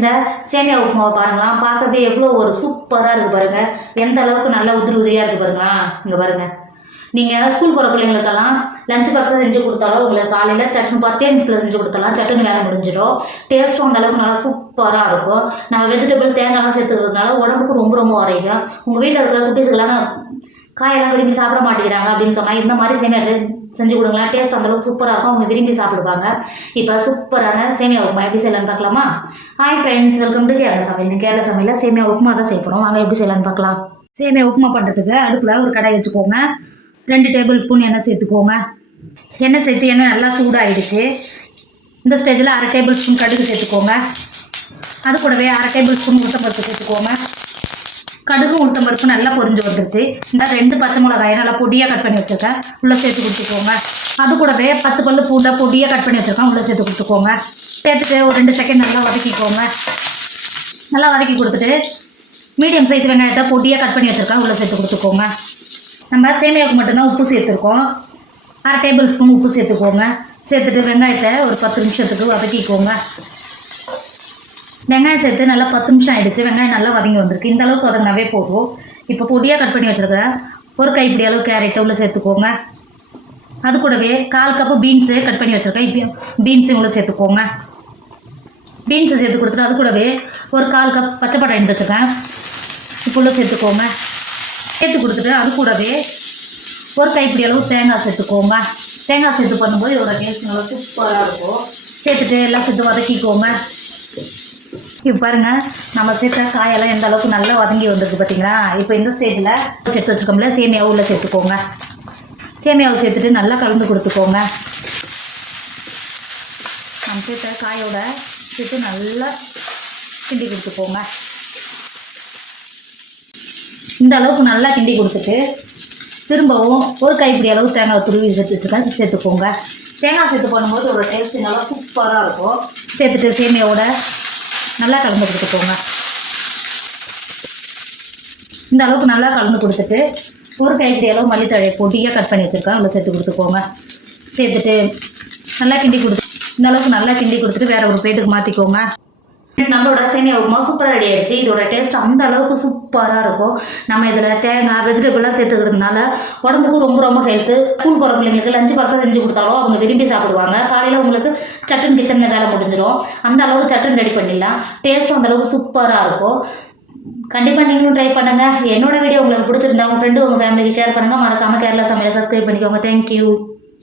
இந்த சேமியா உப்புமாவை பாருங்களா, பார்க்கவே எவ்வளோ ஒரு சூப்பராக இருக்குது பாருங்கள். எந்த அளவுக்கு நல்லா உதிரி உதிரியாக இருக்குது பாருங்களா. இங்கே பாருங்கள், நீங்கள் ஸ்கூல் போகிற பிள்ளைங்களுக்கெல்லாம் லஞ்ச் பாக்ஸாக செஞ்சு கொடுத்தாலும் உங்களுக்கு காலையில் சட்னி 10 நிமிஷத்தில் செஞ்சு கொடுத்தாலும் சட்னி வேலை முடிஞ்சிடும். டேஸ்ட்டும் அந்த அளவுக்கு நல்லா சூப்பராக இருக்கும். நம்ம வெஜிடபிள் தேங்காய்லாம் சேர்த்துக்கிறதுனால உடம்புக்கு ரொம்ப ரொம்ப ஆரோக்கியம். உங்கள் வீட்டில் இருக்கிற குட்டீஸுக்கெல்லாம் காயெல்லாம் விரும்பி சாப்பிட மாட்டேங்கிறாங்க அப்படின்னு சொன்னால் இந்த மாதிரி சேமியா செஞ்சு கொடுங்களா. டேஸ்ட் அந்தளவுக்கு சூப்பராக இருக்கும், அவங்க விரும்பி சாப்பிடுவாங்க. இப்போ சூப்பரான சேமியா உப்புமா எப்படி செய்யலான்னு பார்க்கலாமா? Hi friends, welcome to Kerala சமையல். கேரளா சமையலில் சேமியா உப்புமா தான் செய்ய போகிறோம். வாங்க எப்படி செய்யலான்னு பார்க்கலாம். சேமியா உப்புமா பண்ணுறதுக்கு அடுப்பில் ஒரு கடாய் வச்சுக்கோங்க. 2 டேபிள் ஸ்பூன் எண்ணெய் சேர்த்துக்கோங்க. எண்ணெய் சேர்த்து எண்ணெய் நல்லா சூடாகிடுச்சு. இந்த ஸ்டேஜில் 1/2 டேபிள் ஸ்பூன் கடுகு சேர்த்துக்கோங்க. அது கூடவே 1/2 டேபிள் ஸ்பூன் உளுத்தம்பருப்பு சேர்த்துக்கோங்க. கடுகு உளுத்தம்பருப்பு நல்லா பொரிஞ்சு வந்துருச்சு. இந்த 2 பச்சை மிளகாயை நல்லா பொடியாக கட் பண்ணி வச்சுருக்கேன், உள்ளே சேர்த்து கொடுத்துக்கோங்க. அது கூடவே 10 பல்லு பூண்டை பொடியாக கட் பண்ணி வச்சுருக்கேன், உள்ளே சேர்த்து கொடுத்துக்கோங்க. சேர்த்துட்டு ஒரு 2 செகண்ட் நல்லா வதக்கிக்கோங்க. நல்லா வதக்கி கொடுத்துட்டு மீடியம் சைஸ் வெங்காயத்தை பொடியாக கட் பண்ணி வச்சுருக்கேன், உள்ளே சேர்த்து கொடுத்துக்கோங்க. நம்ம சேமியாவுக்கு மட்டும்தான் உப்பு சேர்த்துருக்கோம். 1/2 டேபிள் ஸ்பூன் உப்பு சேர்த்துக்கோங்க. சேர்த்துட்டு வெங்காயத்தை ஒரு 10 நிமிஷத்துக்கு வதக்கிக்கோங்க. வெங்காயம் சேர்த்து நல்லா 10 நிமிஷம் ஆகிடுச்சு. வெங்காயம் நல்லா வதங்கி வந்திருக்கு. இந்த அளவுக்கு வதங்கினாவே போதும். இப்போ பொடியாக கட் பண்ணி வச்சுருக்கிறேன் ஒரு கைப்பிடி அளவு கேரட்டை உள்ளே சேர்த்துக்கோங்க. அது கூடவே 1/4 கப்பு பீன்ஸு கட் பண்ணி வச்சுருக்கேன், இப்போ பீன்ஸையும் உள்ளே சேர்த்துக்கோங்க. பீன்ஸை சேர்த்து கொடுத்துட்டு அது கூடவே ஒரு 1/4 கப் பச்சை பட்டாணி எடுத்து வச்சுருக்கேன், இப்போ உள்ளே சேர்த்துக்கோங்க. சேர்த்து கொடுத்துட்டு அது கூடவே ஒரு கைப்பிடி அளவு தேங்காய் சேர்த்துக்கோங்க. தேங்காய் சேர்த்து பண்ணும்போது இதோட டேஸ்ட் நல்லா சூப்பராக இருக்கும். சேர்த்துட்டு எல்லாம் சேர்த்து வதக்கிக்கோங்க. இப்போ பாருங்கள், நம்ம சேர்த்த காயெல்லாம் எந்த அளவுக்கு நல்லா வதங்கி வந்திருக்கு பார்த்தீங்களா. இப்போ இந்த ஸ்டேஜில் எடுத்து வச்சுக்கோம்ல சேமியாவை உள்ளே சேர்த்துக்கோங்க. சேமியாவை சேர்த்துட்டு நல்லா கலந்து கொடுத்துக்கோங்க. நம்ம சேர்த்த காயோட சேர்த்து நல்லா கிண்டி கொடுத்துக்கோங்க. இந்த அளவுக்கு நல்லா கிண்டி கொடுத்துட்டு திரும்பவும் ஒரு கைப்பிடி அளவு தேங்காய் துருவி சேர்த்துக்கோங்க. தேங்காய் சேர்த்து பண்ணும்போது ஒரு டேஸ்ட்டு நல்லா சூப்பராக இருக்கும். சேர்த்துட்டு சேமியாவோட நல்லா கலந்து கொடுத்துக்கோங்க. இந்த அளவுக்கு நல்லா கலந்து கொடுத்துட்டு ஒரு கைப்பிடி அளவு மல்லித்தழையை பொடியாக கட் பண்ணி வச்சுருக்கேன், அதில் சேர்த்து கொடுத்துக்கோங்க. சேர்த்துட்டு நல்லா கிண்டி இந்த அளவுக்கு நல்லா கிண்டி கொடுத்துட்டு வேறு ஒரு பிளேட்டுக்கு மாற்றிக்கோங்க. நம்மளோட சேமியா உப்புமா சூப்பராக ரெடி ஆகிடுச்சு. இதோட டேஸ்ட் அந்த அளவுக்கு சூப்பராக இருக்கும். நம்ம இதில் தேங்காய் வெஜிடபிள்லாம் சேர்த்துக்கிறதுனால உடம்புக்கு ரொம்ப ரொம்ப ஹெல்த்து. ஸ்கூல் போகிற பிள்ளைங்களுக்கு லஞ்ச் பாக்ஸாக செஞ்சு கொடுத்தாலும் அவங்க விரும்பி சாப்பிடுவாங்க. காலையில் உங்களுக்கு சட்டன் கிச்சனில் வேலை முடிஞ்சிடும். அந்த அளவுக்கு சட்டன் ரெடி பண்ணிடலாம். டேஸ்ட்டும் அந்த அளவுக்கு சூப்பராக இருக்கும். கண்டிப்பாக நீங்களும் ட்ரை பண்ணுங்கள். என்னோட வீடியோ உங்களுக்கு பிடிச்சிருந்தா உங்கள் ஃப்ரெண்டு உங்கள் ஃபேமிலிக்கு ஷேர் பண்ணுங்கள். மறக்காமல் கேரளா சமையலை சப்ஸ்கிரைப் பண்ணிக்கோங்க. தேங்க்யூ.